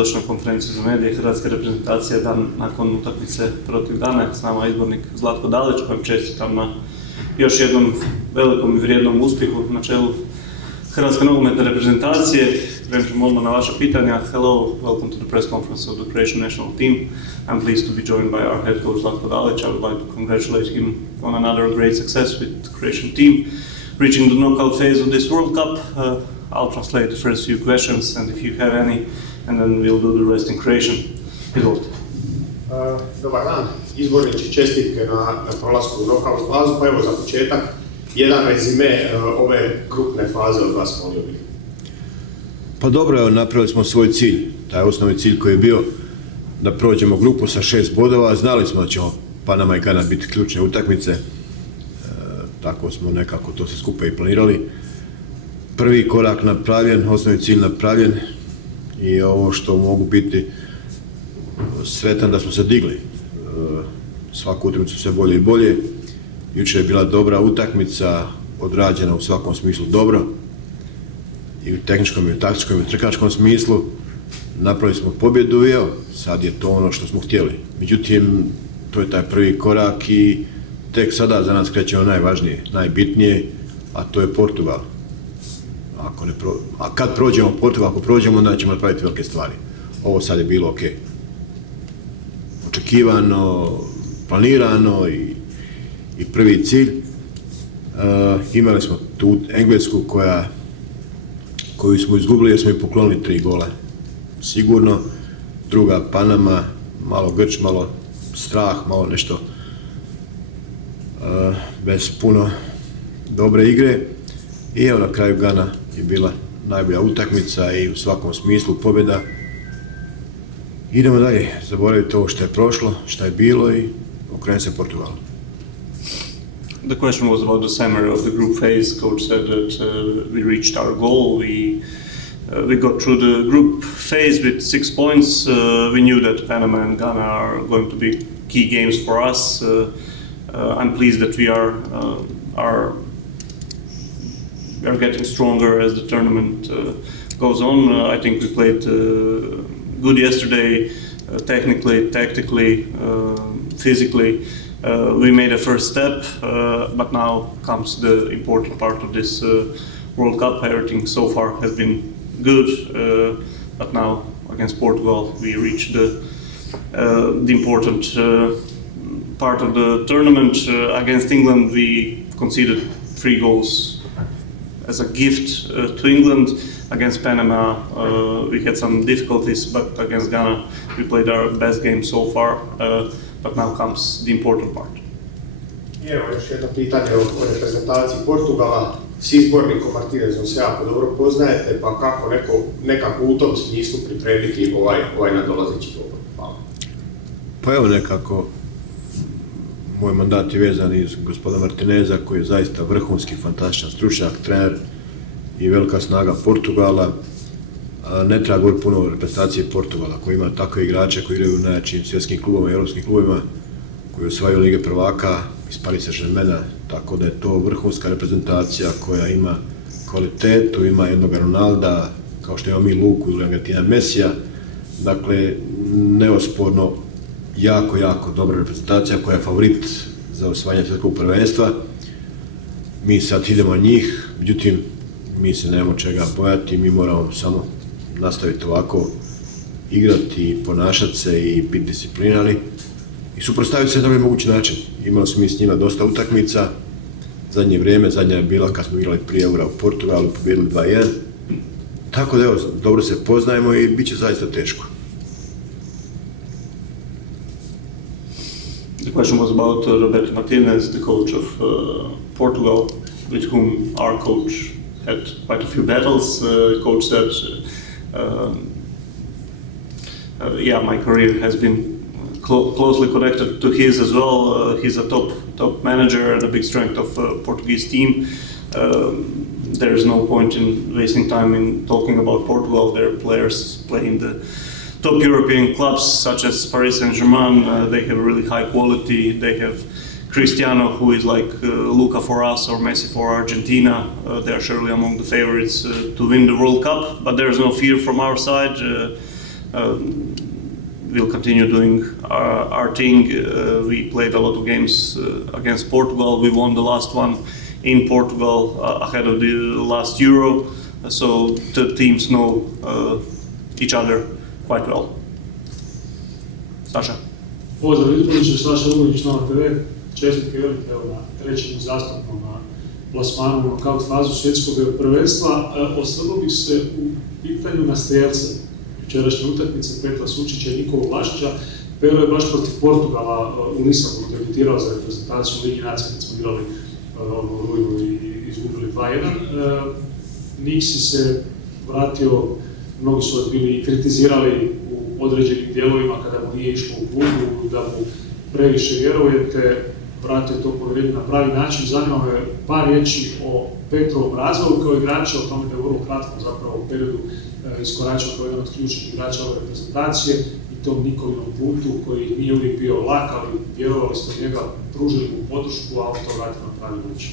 dobrodošli na konferenciju za medije. Hrvatska reprezentacija dan nakon utakmice protiv Gane. S nama izbornik Zlatko Dalić, kojem čestitam na još jednom velikom i vrijednom uspjehu na čelu Hrvatske nogometne reprezentacije. Krenut ćemo odmah na vaša pitanja. Hello, welcome to the press conference of the Croatian national team. I'm pleased to be joined by our head coach Zlatko Dalić. I would like to congratulate him on another great success with the Croatian team, reaching the knockout phase of this World Cup. I'll translate the first few questions, and if you have any, and then we'll do the rest in Croatian. Izvolite. Dobar dan, izborniče, čestitke na prolasku u knockout fazu. Pa evo za početak, jedan rezime ove grupne faze od vas molio bih. Pa dobro, evo, napravili smo svoj cilj, taj osnovni cilj koji je bio da prođemo grupu sa 6 bodova. Znali smo da će Panama i Gana biti ključne utakmice, tako smo nekako to sve skupa i planirali. Prvi korak napravljen, osnovni cilj napravljen i ovo što mogu biti sretan da smo se digli. Svaku utakmicu sve bolje i bolje. Jučer je bila dobra utakmica, odrađena u svakom smislu dobro. I u tehničkom, i u taktičkom, i u trkačkom smislu. Napravili smo pobjedu i evo, sad je to ono što smo htjeli. Međutim, to je taj prvi korak i tek sada za nas kreće ono najvažnije, najbitnije, a to je Portugal. A kad prođemo Portugal, ako prođemo, onda ćemo napraviti velike stvari. Ovo sad je bilo ok. Očekivano, planirano i prvi cilj. Imali smo tu Englesku koju smo izgubili jer smo im poklonili 3 gola. Sigurno. Druga Panama, malo grč, malo strah, malo nešto bez puno dobre igre. I evo na kraju Gana je bila najbolja utakmica i u svakom smislu pobjeda. Idemo dalje, zaboraviti ovo što je prošlo, što je bilo i okrenuti se Portugalu. The question was about the summary of the group phase. Coach said that we reached our goal. We got through the group phase with 6 points. We knew that Panama and Ghana are going to be key games for us. I'm pleased that we are getting stronger as the tournament goes on. I think we played good yesterday, technically, tactically, physically. We made a first step, but now comes the important part of this World Cup. Everything so far has been good, but now against Portugal we reached the important part of the tournament. Against England we conceded 3 goals as a gift to England. Against Panama we had some difficulties, but against Ghana we played our best game so far. But now comes the important part. Evo još jedno pitanje o reprezentaciji Portugala. S izbornikom Martinezom se jako dobro poznajete, pa kako nekako u tom smislu pripremiti ovaj nadolazeći govor? Hvala. Pa evo nekako, moj mandat je vezan iz gospodina Martineza koji je zaista vrhunski, fantastičan stručnjak, trener i velika snaga Portugala. Ne treba govoriti puno o reprezentaciji Portugala koji ima takve igrače koji igraju u najjačim svjetskim klubovima i europskim klubovima, koji osvajaju Lige prvaka iz Paris Saint-Germaina, tako da je to vrhunska reprezentacija koja ima kvalitetu, ima jednog Ronalda, kao što imamo mi Luku ili Argentina Mesija. Dakle, neosporno jako dobra reprezentacija koja je favorit za osvajanje svjetskog prvenstva. Mi sad idemo na njih, međutim, mi se nemamo čega bojati, mi moramo samo nastaviti ovako, igrati, ponašati se i biti disciplinirani i suprotstaviti se na najbolji mogući način. Imali smo mi s njima dosta utakmica, zadnje vrijeme, zadnja je bila kad smo igrali prije Eura u Portugalu, pobijedili 2-1. Tako da evo, dobro se poznajemo i bit će zaista teško. The question was about Roberto Martinez, the coach of Portugal, with whom our coach had quite a few battles. Coach said, yeah, my career has been closely connected to his as well. He's a top manager and a big strength of Portuguese team. There is no point in wasting time in talking about Portugal. Their players play in the top European clubs such as Paris Saint-Germain. They have really high quality. They have Cristiano, who is like Luka for us or Messi for Argentina. They are surely among the favorites to win the World Cup, but there is no fear from our side. we'll continue doing our thing. We played a lot of games against Portugal. We won the last one in Portugal ahead of the last Euro. So the teams know each other quite well. Saša? Pozdrav Izboriću, Saša Ugović, Nova TV. Čestitke velike na trećem uzastopnom plasmanu u nokaut fazu svjetskog prvenstva. Osvrnuo bih se u pitanju na strijelce včerašnje utakmice Petra Sučića i Nikolu Vlašića. Pero je baš protiv Portugala u Lisabonu debutirao za reprezentaciju u Ligi nacija kad smo igrali u rujnu i izgubili 2-1. Niksi se vratio, mnogi su bili i kritizirali u određenim dijelovima kada mu nije išlo u klubu, da mu previše vjerujete, vratio to povjerenje na pravi način. Zanima me par riječi o Petrovom razvoju kao igrača, o tome da je vrlo kratko zapravo u periodu iskoračio kao jedan od ključnih igrača ove reprezentacije i tom Nikolinom putu koji nije uvijek bio lak, ali vjerovali ste u njega, pružili mu podršku, a on to vratio na pravi način.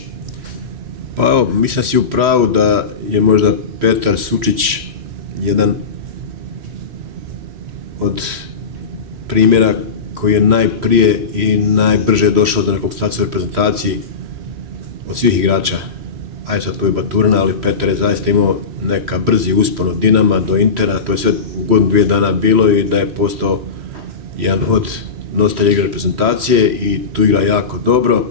Pa evo, mislim si u pravu da je možda Petar Sučić jedan od primjera koji je najprije i najbrže došao do nekog staca u reprezentaciji od svih igrača. Ajde sad tu je Baturina, ali Petar je zaista imao neka brzi uspon od Dinama do Intera, to je sve u godinu 2 dana bilo i da je postao jedan od nositelja igre reprezentacije i tu igra jako dobro.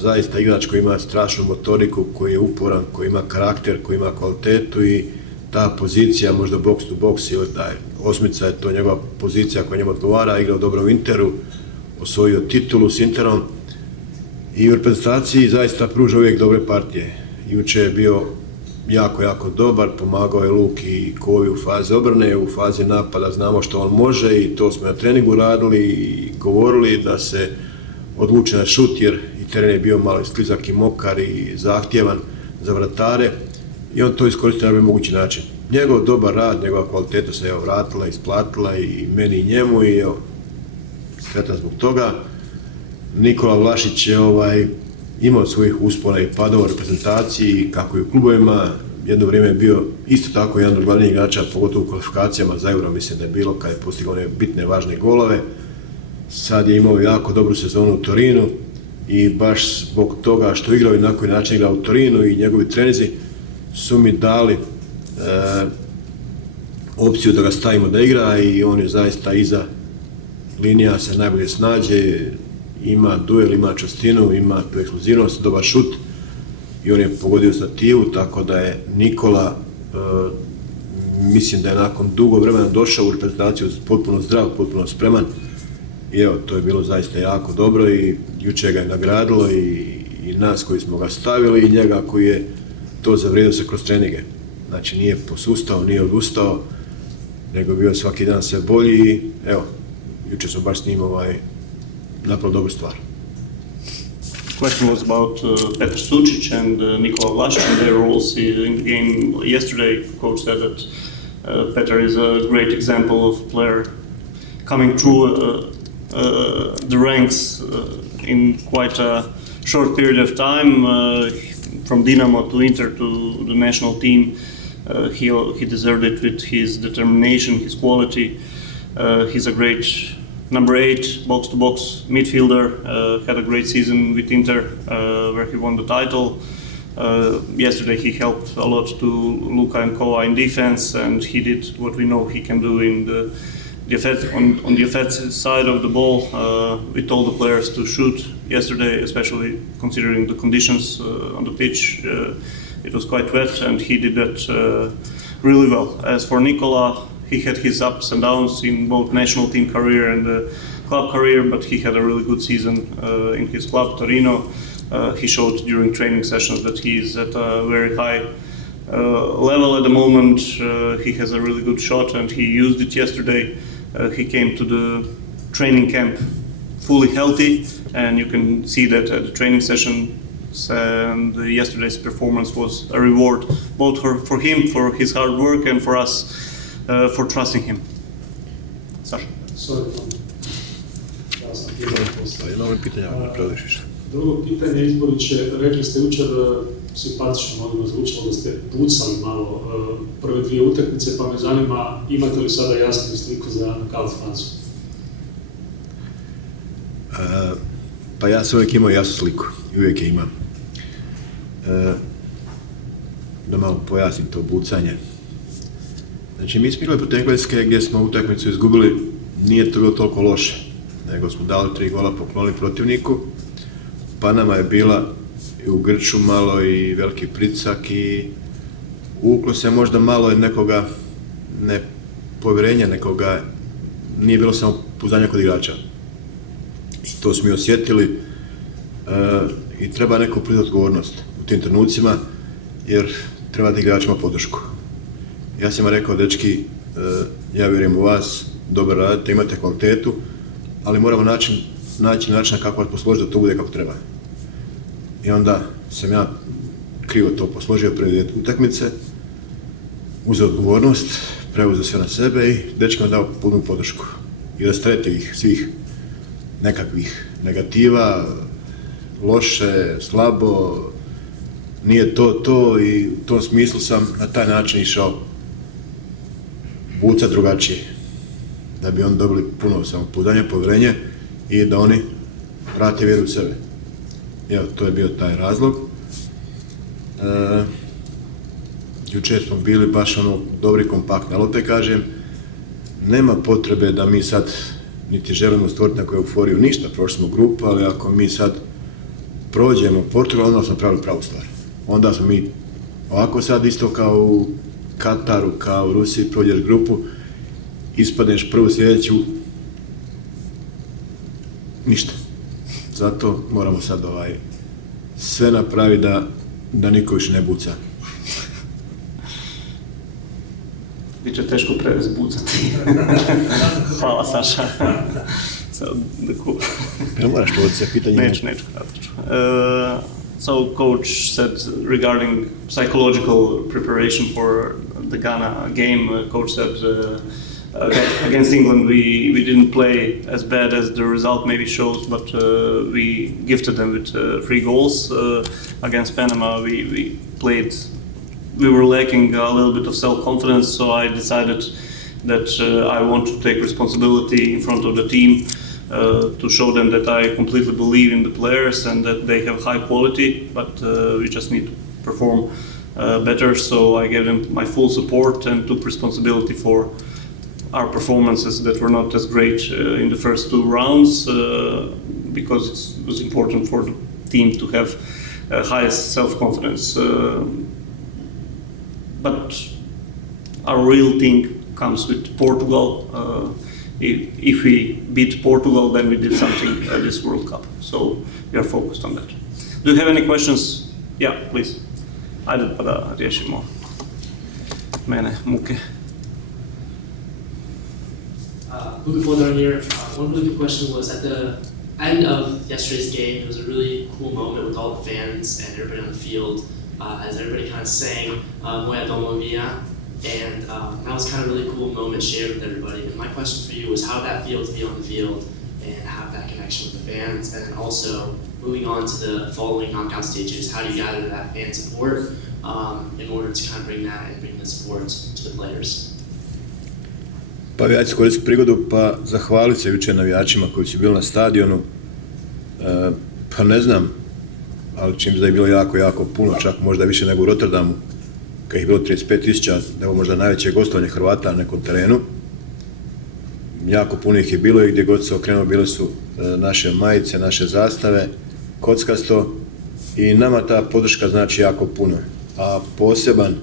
Zaista igrač koji ima strašnu motoriku, koji je uporan, koji ima karakter, koji ima kvalitetu i ta pozicija, možda box to box ili osmica je to njegova pozicija koja njemu odgovara, igrao dobro u Interu, osvojio titulu s Interom i u reprezentaciji zaista pruža uvijek dobre partije. Juče je bio jako dobar, pomagao je Luki i Kovi u fazi obrane, u fazi napada znamo što on može i to smo na treningu radili i govorili da se odluči na šut jer i teren je bio malo sklizak i mokar i zahtjevan za vratare i on to iskoristio na najbolji mogući način. Njegov dobar rad, njegova kvaliteta se vratila, isplatila i meni i njemu i sretan zbog toga. Nikola Vlašić je imao svojih uspona i padova u reprezentaciji, kako i u klubovima. Jedno vrijeme je bio isto tako jedan od glavnih igrača, pogotovo u kvalifikacijama za Euro, mislim da je bilo kad je postigao one bitne, važne golove. Sad je imao jako dobru sezonu u Torinu i baš zbog toga što igrao i na koji način igrao u Torinu i njegovi trenizi su mi dali opciju da ga stavimo da igra i on je zaista iza linija se najbolje snađe, ima duel, ima čvrstinu, ima tu eksplozivnost, dobar šut i on je pogodio stativu, tako da je Nikola, mislim da je nakon dugo vremena došao u reprezentaciju potpuno zdrav, potpuno spreman i evo, to je bilo zaista jako dobro i juče ga je nagradilo i nas koji smo ga stavili i njega koji je to zavrijedio se kroz treninge. Znači nije posustao, nije odustao, nego je bio svaki dan sve bolji i evo, juče smo baš s njim napravili dobru stvar. Question was about Petar Sučić and Nikola Vlašić and their roles in the game. Yesterday, coach said that Petar is a great example of player coming through the ranks in quite a short period of time, from Dinamo to Inter to the national team. He deserved it with his determination, his quality. He's a great number 8 box-to-box midfielder. Had a great season with Inter, where he won the title. Yesterday he helped a lot to Luka and Kova in defense, and he did what we know he can do in the on the offensive side of the ball. We told the players to shoot yesterday, especially considering the conditions on the pitch. It was quite wet, and he did that really well. As for Nikola, he had his ups and downs in both national team career and the club career, but he had a really good season in his club, Torino. He showed during training sessions that he is at a very high level at the moment. He has a really good shot, and he used it yesterday. He came to the training camp fully healthy, and you can see that at the training session. And yesterday's performance was a reward both for him, for his hard work, and for us for trusting him. Saša. Sorry, Tom. Ja sam pitao postavio. Jedno pitanje, ako ne prelišiš. Drugo pitanje, Izboriće, rekli ste jučer simpatično možda zvučalo da ste pucali malo prve dvije utakmice, pa me zanima imate li sada jasnu sliku za knockout fazu? Pa ja sam uvijek imao jasnu sliku i uvijek je imam. Da malo pojasnim to bucanje. Znači, mi smo igrali protiv Engleske gdje smo utakmicu izgubili, nije to bilo toliko loše, nego smo dali 3 gola, poklonili protivniku. Panama je bila i u grču malo i veliki pritisak i uvuklo se možda malo nekoga nepovjerenja, nekoga, nije bilo samo pouzdanja kod igrača. I to smo i osjetili i treba neko preuzeti odgovornost u tim trenucima jer treba da igračima podršku. Ja sam rekao, dečki, ja vjerujem u vas, dobro radite, imate kvalitetu, ali moramo naći način kako vas posložiti da to bude kako treba. I onda sam ja krivo to posložio prije 2 utakmice, uzeo odgovornost, preuzeo sve na sebe i dečkima dao punu podršku. I rasteretio ih svih nekakvih negativa, loše, slabo, nije to i u tom smislu sam na taj način išao bucat drugačije, da bi oni dobili puno samopouzdanja, povjerenje i da oni vrate vjeru u sebe. Evo, to je bio taj razlog. Jučer smo bili baš dobri, kompaktni, ali opet kažem, nema potrebe da mi sad niti želimo stvoriti neku euforiju, ništa, prošli smo grupu, ali ako mi sad prođemo Portugal, onda smo pravili pravu stvar. Onda smo mi ovako sad isto kao u Kataru, kao u Rusiji, prođeš grupu, ispadneš prvu sljedeću, ništa. Zato moramo sad sve napraviti da niko više ne buca. Biće teško prevez bucati. Hvala, Saša. Ja moraš to se pitanje. Neću. So coach said regarding psychological preparation for the Ghana game, coach said against England we didn't play as bad as the result maybe shows, but we gifted them with 3 goals. Against Panama we were lacking a little bit of self-confidence, so I decided that I want to take responsibility in front of the team to show them that I completely believe in the players and that they have high quality, but we just need to perform better. So I gave them my full support and took responsibility for our performances that were not as great in the first 2 rounds because it was important for the team to have highest self-confidence. But our real thing comes with Portugal. If we beat Portugal, then we did something at this World Cup. So we are focused on that. Do you have any questions? Yeah, please. Ajde pa da riješimo mene muke. Moving forward on here, one really good question was at the end of yesterday's game, it was a really cool moment with all the fans and everybody on the field as everybody kind of sang Moja Domovina. And that was kind of a really cool moment shared with everybody. And my question for you was how that feels to be on the field and have that connection with the fans. And then also moving on to the following knockout stages, how do you gather that fan support in order to kind of bring that and bring the support to the players? Pa ja ću iskoristiti prigodu pa zahvaliti se jučer navijačima koji su bili na stadionu. Pa ne znam, ali čim da je bilo jako puno, čak možda više nego u Rotterdamu, kad je bilo 35.000, da je ovo možda najveće gostovanje Hrvata na nekom terenu. Jako puno ih je bilo i gdje god se okrenuo bile su naše majice, naše zastave, kockasto i nama ta podrška znači jako puno. A poseban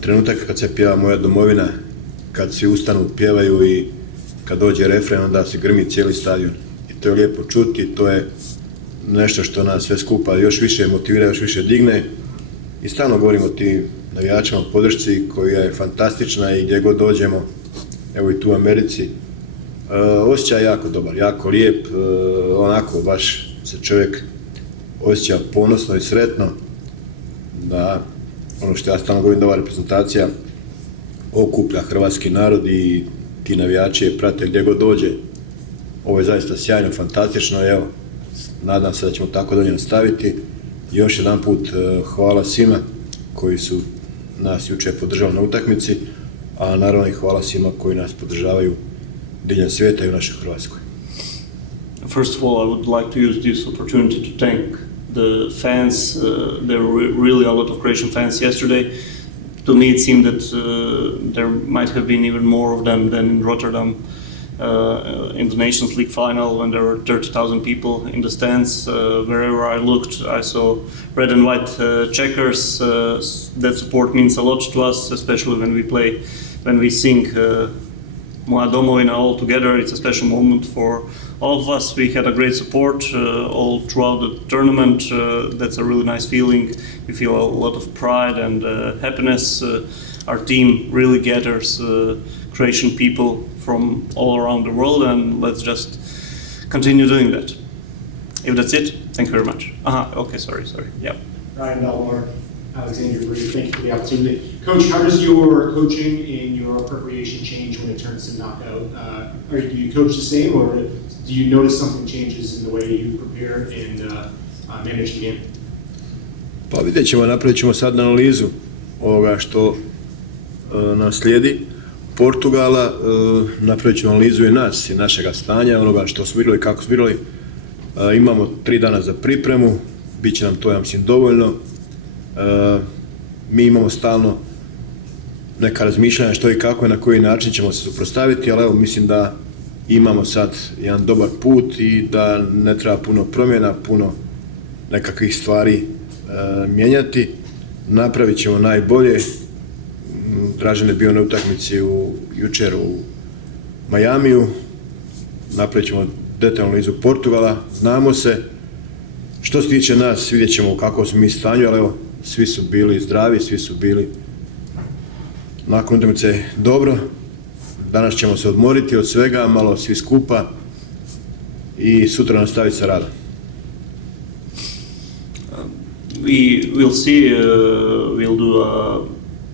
trenutak kad se pjeva Moja domovina, kad svi ustanu, pjevaju i kad dođe refren, onda se grmi cijeli stadion. I to je lijepo čuti, to je nešto što nas sve skupa još više motivira, još više digne. I stalno govorimo o tim navijačima o podršci koja je fantastična i gdje god dođemo, evo i tu u Americi. Osjećaj je jako dobar, jako lijep, onako baš se čovjek osjeća ponosno i sretno da ono što ja stalno govorim da ova reprezentacija okuplja hrvatski narod i ti navijači je prate gdje god dođe. Ovo je zaista sjajno, fantastično i evo, nadam se da ćemo tako dalje nastaviti još jedan put hvala svima koji su nas jučer podržali na utakmici, a naravno i hvala svima koji nas podržavaju diljem svijeta i u našoj Hrvatskoj. First of all, I would like to use this opportunity to thank the fans. There were really a lot of Croatian fans yesterday. To me, it seemed that there might have been even more of them than in Rotterdam in the Nations League final when there were 30,000 people in the stands. Wherever I looked, I saw red and white checkers. That support means a lot to us, especially when we sing Moja domovina all together. It's a special moment for all of us. We had a great support all throughout the tournament. That's a really nice feeling. We feel a lot of pride and happiness. Our team really gathers Croatian people from all around the world, and let's just continue doing that. If that's it, thank you very much. Okay, sorry. Yeah. Ryan Belmore, Alexander Bree, thank you for the opportunity. Coach, how does your coaching and your preparation change when it turns to knockout? Do you coach the same, or do you notice something changes in the way you prepare and manage the game? Pa vidjet ćemo, napravit ćemo sad analizu ovoga što nam slijedi. Portugala, napravit ćemo analizu i nas i našega stanja, onoga što smo igrali, kako smo igrali. Imamo 3 dana za pripremu, bit će nam to, ja mislim, dovoljno. Mi imamo stalno neka razmišljanja što i kako i na koji način ćemo se suprotstaviti, ali evo, mislim da imamo sad jedan dobar put i da ne treba puno promjena, puno nekakvih stvari mijenjati. Napravit ćemo najbolje. Dražen je bio na utakmici jučer u Majamiju. Napravit ćemo detaljnu analizu Portugala. Znamo se. Što se tiče nas, vidjet ćemo u kakvom smo mi stanju, ali evo, svi su bili zdravi, svi su bili nakon utakmice dobro. Danas ćemo se odmoriti od svega, malo svi skupa i sutra nastaviti sa radom. We will see, we'll do a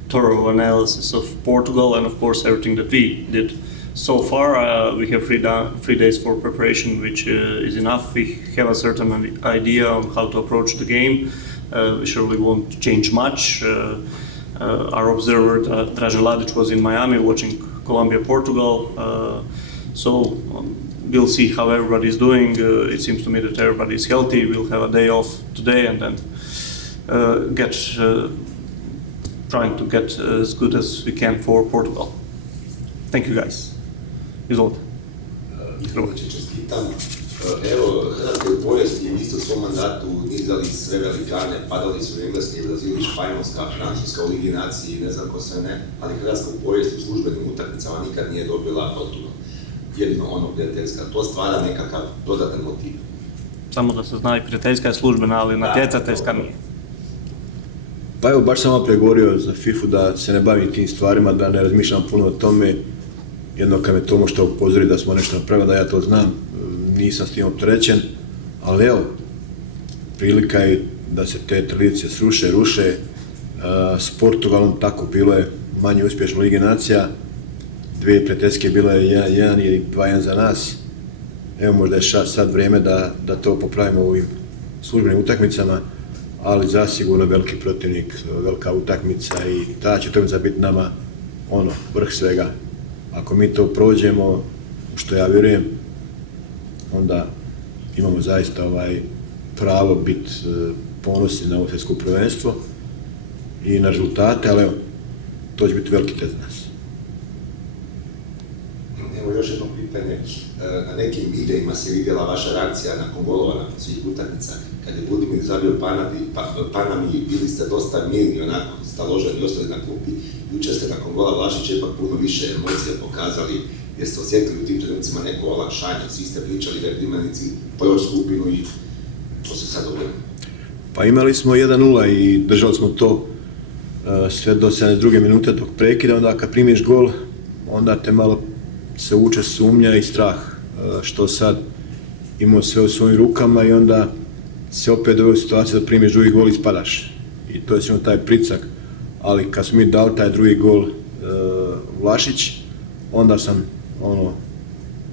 thorough analysis of Portugal and of course everything that we did so far. We have 3 days for preparation, which is enough. We have a certain idea on how to approach the game. We surely won't change much. Our observer, Dražen Ladić, was in Miami watching Colombia-Portugal. So we'll see how everybody is doing. It seems to me that everybody is healthy. We'll have a day off today and then trying to get as good as we can for Portugal. Thank you guys. Izvolite. Čestitam. Evo, Hrvatska u povijesti isto u svom mandatu nizali sve velikane, padali su Engleski, Brazil, Španjolska, Francuska u Ligi naciji, ne znam ko sve ne, ali Hrvatska u povijesti u službenim utakmicama nikad nije dobila Portugal. Jedino ono prijateljska, to stvara nekakav dodatan motiv. Samo da se zna, i prijateljska je službena, ali natjecateljska nije. Pa evo, baš sam malo pregovorio za FIFA da se ne bavim tim stvarima, da ne razmišljam puno o tome. Jedno kad me Tomo što upozori da smo nešto napravili, da ja to znam, nisam s tim opterećen, ali evo, prilika je da se te tradicije ruše. S Portugalom tako bilo je manje uspješno u Ligi nacija, 2 prijateljske bilo je 1-1 i 2-1 za nas. Evo, možda je sad vrijeme da to popravimo u ovim službenim utakmicama, ali zasigurno veliki protivnik, velika utakmica i ta će utakmica biti nama vrh svega. Ako mi to prođemo, što ja vjerujem, onda imamo zaista pravo biti ponosni na ovo svjetsko prvenstvo i na rezultate, ali evo, to će biti veliki test za nas. Evo još jedno pitanje. Na nekim videima se vidjela vaša reakcija nakon golova na svih utakmica. Kad je Budimir zabio Panami, bili ste dosta mirni, onako staloženi, ostali na klupi. Jučer ste nakon gola Vlašića ipak puno više emocija pokazali. Jeste osjetili u tim trenucima neko olakšanje? Svi ste pričali da je Primanici proći skupinu i to se sad dogodilo. Pa imali smo 1-0 i držali smo to sve do 72. minute dok prekida. Onda kad primiš gol, onda te malo se uče sumnja i strah što sad imamo sve u svojim rukama i onda se opet doveo u situaciju da primiš drugi gol i spadaš. I to je sigurno taj pricak. Ali kad smo mi dali taj drugi gol Vlašić, onda sam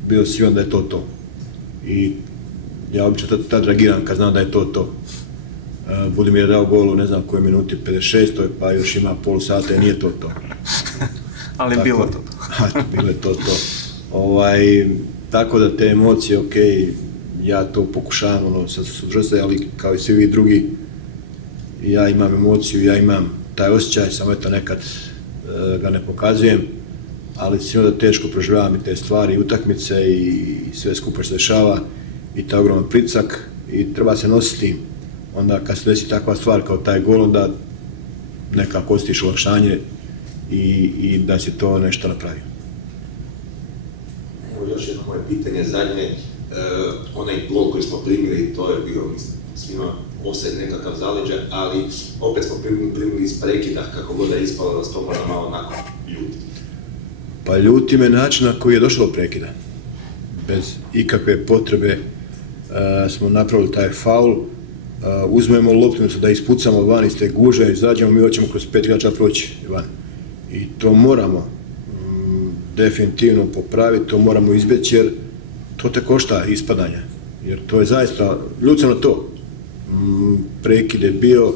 bio siguran da je to. I ja obično tad reagiram kad znam da je to. Budimir je dao gol u ne znam kojoj minuti, 56. pa još ima pol sata i nije to. Ali Tako, bilo to. bilo je to. Tako da te emocije, ok, ja to pokušavam suzdržati, ali kao i svi vi drugi, ja imam emociju, ja imam taj osjećaj, samo eto nekad ga ne pokazujem, ali sigurno da teško proživljavam i te stvari, i utakmice i sve skupa što se dešava i taj ogroman pritisak i treba se nositi. Onda kad se desi takva stvar kao taj gol, onda nekako osjetiš olakšanje i da si to nešto napravio. Evo još jedno moje pitanje zadnje, onaj gol koji smo primili, to je bio, mislim, svima offside nekakav zaleđa, ali opet smo primili iz prekida, kako god da je ispalo, da se to mora malo onako ljuti. Pa ljuti me način na koji je došlo do prekida. Bez ikakve potrebe smo napravili taj faul, uzmemo lopticu da ispucamo van iz te guže, izađemo, mi hoćemo kroz 5 igrača proći van. I to moramo definitivno popraviti, to moramo izbjeći jer to te košta ispadanja. Jer to je zaista, ljud sam na to. Prekid je bio,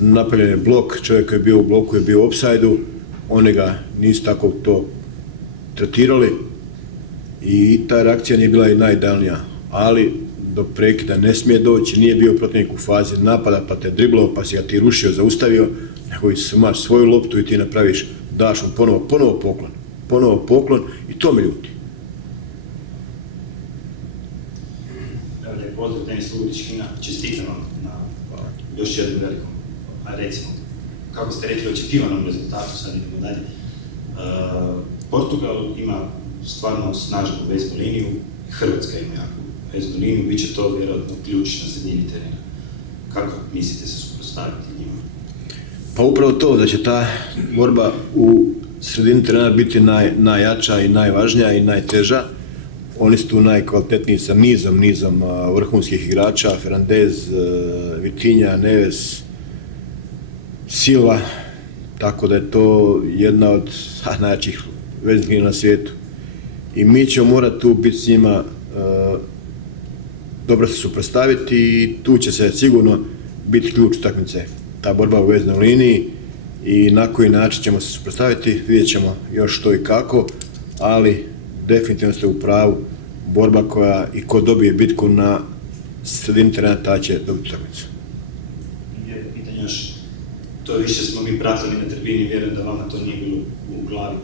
napravljen je blok, čovjek koji je bio u bloku je bio u opsajdu, oni ga nisu tako to tretirali i ta reakcija nije bila i najidealnija, ali do prekida ne smije doći, nije bio protivnik u fazi napada pa te driblao pa si ga ti rušio, zaustavio, nego imaš svoju loptu i ti napraviš, daš mu ponovo poklon i to me ljuti. Lijep pozdrav, Denis Lugović, Kina, čestitam vam na još jednom velikom, a recimo, kako ste rekli, očekivanom rezultatu, sad idemo dalje. Portugal ima stvarno snažnu veznu liniju, Hrvatska ima jako veznu liniju, bit će to vjerojatno ključ na sredini terena. Kako mislite se suprotstaviti njima? Pa upravo to, da će ta borba u sredini terena biti najjača i najvažnija i najteža. Oni su tu najkvalitetniji sa nizom vrhunskih igrača, Fernandez, Vitinha, Neves, Silva, tako da je to jedna od najjačih veznih linija na svijetu. I mi ćemo morati tu biti s njima, dobro se suprotstaviti i tu će se sigurno biti ključ utakmice. Ta borba u veznoj liniji i na koji način ćemo se suprotstaviti, vidjet ćemo još što i kako, ali definitivno ste u pravu, borba koja i ko dobije bitku na sredini terena, ta će dobiti utakmicu. Pitanje još, to više smo mi pratili na tribini, vjerujem da vama to nije bilo u glavi.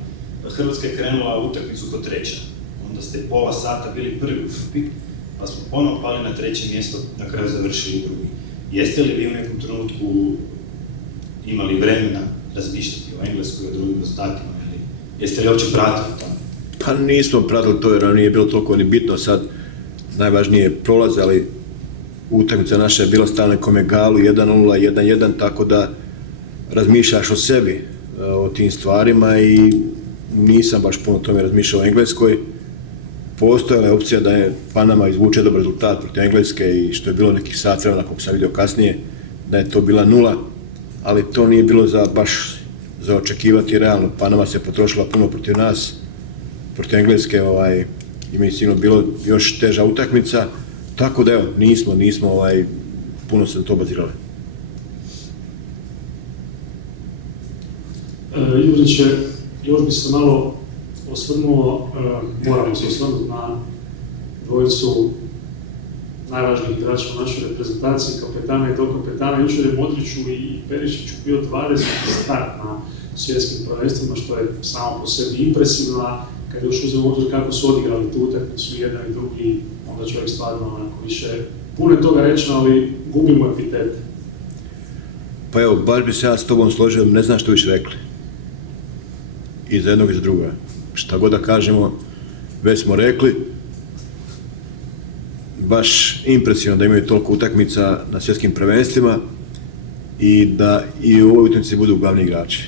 Hrvatska je krenula utakmicu kao treća, onda ste pola sata bili prvi u grupi, pa smo ponovo pali na treće mjesto, na kraju završili drugi. Jeste li vi u nekom trenutku imali vremena razmišljati o Engleskoj, o drugim rezultatima, ili jeste li uopće pratili to? Pa nismo pratili to jer nije bilo toliko ni bitno, sad najvažnije je prolaz, ali utakmica naša je bila stalno nekom egalu, 1-0, 1-1, tako da razmišljaš o sebi, o tim stvarima i nisam baš puno tome razmišljao o Engleskoj. Postojala je opcija da je Panama izvuče dobar rezultat protiv Engleske i što je bilo nekih sat vremena, kako sam vidio kasnije, da je to bila 0, ali to nije bilo baš za očekivati realno. Panama se potrošila puno protiv nas, protiv Engleske, i mi sigurno bilo još teža utakmica, tako da evo, nismo puno se na to bazirali. Juriće, još bi se malo osvrnuo, moramo se osvrnuti na dvojicu najvažnijih igrača u našoj reprezentaciji, kapetana i dokapetana. Jučer je Modriću i Perišiću bio 20. start na svjetskim prvenstvima, što je samo po sebi impresivno, a kad još uzmemo obzir kako su odigrali tu utakmicu jedan i drugi, onda čovjek stvarno onako više puno je toga rečeno, ali gubimo epitete. Pa evo, baš bi se ja s tobom složio, ne znam što više rekli. I za jednog i za druga. Šta god da kažemo, već smo rekli, baš impresivno da imaju toliko utakmica na svjetskim prvenstvima i da i u ovoj utakmici budu glavni igrači.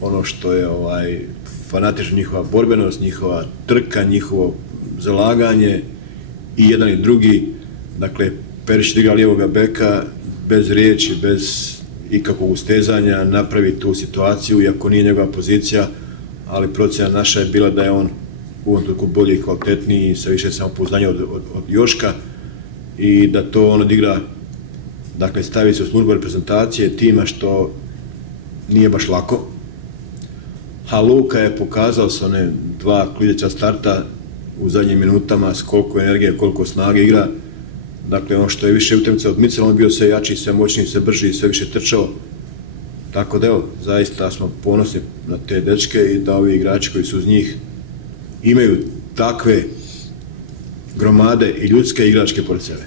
Ono što je fanatično njihova borbenost, njihova trka, njihovo zalaganje i jedan i drugi. Dakle, Perišić igra lijevoga beka, bez riječi, bez ikakvog ustezanja, napravi tu situaciju, iako nije njegova pozicija, ali procjena naša je bila da je on u ovom trenutku bolji i kvalitetniji, sa više samopouzdanja od Joška i da to on odigra Dakle, stavi se u službu reprezentacije tima što nije baš lako. A Luka je pokazao sa one 2 ključna starta u zadnjim minutama s koliko energije, koliko snage igra. Dakle, ono što je više utakmica odmicalo, on je bio sve jači, sve moćniji, sve brži, sve više trčao. Tako da evo, zaista smo ponosni na te dečke i da ovi igrači koji su uz njih imaju takve gromade i ljudske igračke pored sebe.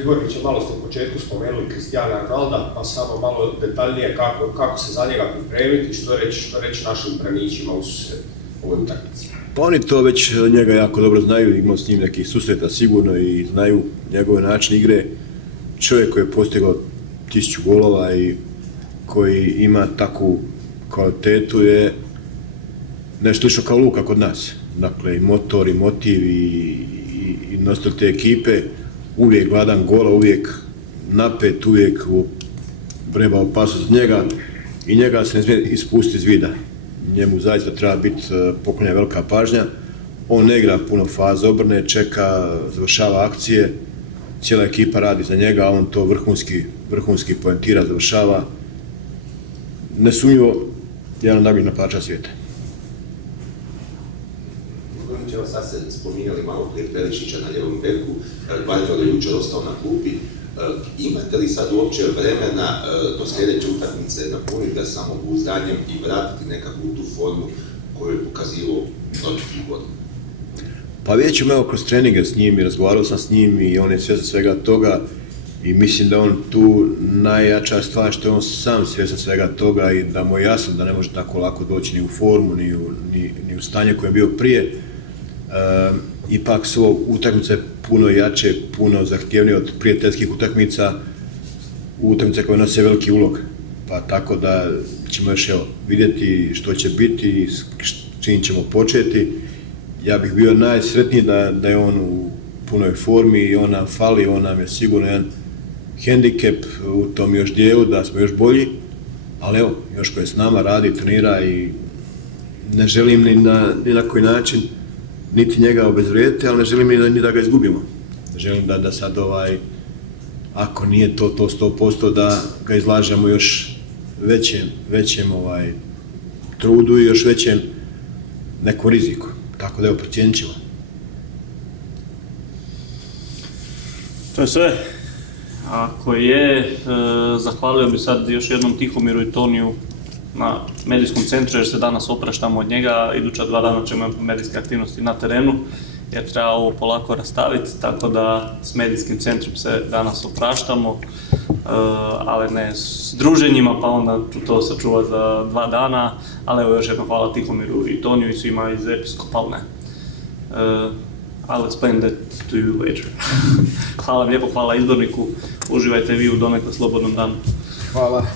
Izborniće, malo ste u početku spomenuli Cristiana Ronalda, pa samo malo detaljnije kako se za njega pripremiti, što reći našim braničima u ovoj utakmici. Pa oni to već njega jako dobro znaju, imao s njim nekih susreta sigurno i znaju njegove načine igre. Čovjek koji je postigao 1000 golova i koji ima takvu kvalitetu je nešto slično kao Luka kod nas. Dakle, i motor, i motiv, i nositelj te ekipe, uvijek gladan gola, uvijek napet, uvijek vreba opasnost njega i njega se ne smije ispustiti iz vida. Njemu zaista treba biti poklonjena velika pažnja. On ne igra puno faza obrne, čeka, završava akcije, cijela ekipa radi za njega, a on to vrhunski poentira, završava. Nesumnjivo, jedan od najboljih napadača svijeta. Evo sad ste spominjali malo prije Perišića na ljevom beku, Gvardiol je jučer ostao na klupi. Imate li sad uopće vremena do sljedeće utakmice napuniti ga samopouzdanjem i vratiti nekakvu tu formu koju je pokazivao proteklih godina? Pa vidjet ćemo evo kroz treninge s njim i razgovarao sam s njim i on je svjestan svega toga i mislim da on tu najjača stvar što je on sam svjestan svega toga i da mu je jasno da ne može tako lako doći ni u formu, ni u stanje koje je bio prije. Ipak su utakmice puno jače, puno zahtjevnije od prijateljskih utakmica, utakmice koje nose veliki ulog. Pa tako da ćemo još vidjeti što će biti i s čim ćemo početi. Ja bih bio najsretniji da je on u punoj formi i on nam fali, on nam je sigurno jedan hendikep u tom još dijelu, da smo još bolji, ali evo, još koji je s nama, radi, trenira i ne želim ni na koji način niti njega obezvrijediti, ali ne želim ni da ga izgubimo. Želim da sad ako nije to 100%, da ga izlažemo još većem trudu i još većem nekom riziku. Tako da evo, procijenit ćemo. To je sve. Ako je, zahvalio bi sad još jednom Tihomiru i Toniju na medijskom centru jer se danas opraštamo od njega. Iduća 2 dana ćemo imati medijske aktivnosti na terenu jer treba ovo polako rastaviti, tako da s medijskim centrom se danas opraštamo, ali ne s druženjima, pa onda ću to sačuvati za 2 dana, ali evo još jednom hvala Tihomiru i Toniju i svima iz Episkopalne. I'll explain that to you later. Hvala lijepo, hvala izborniku, uživajte vi u donekle slobodnom danu. Hvala.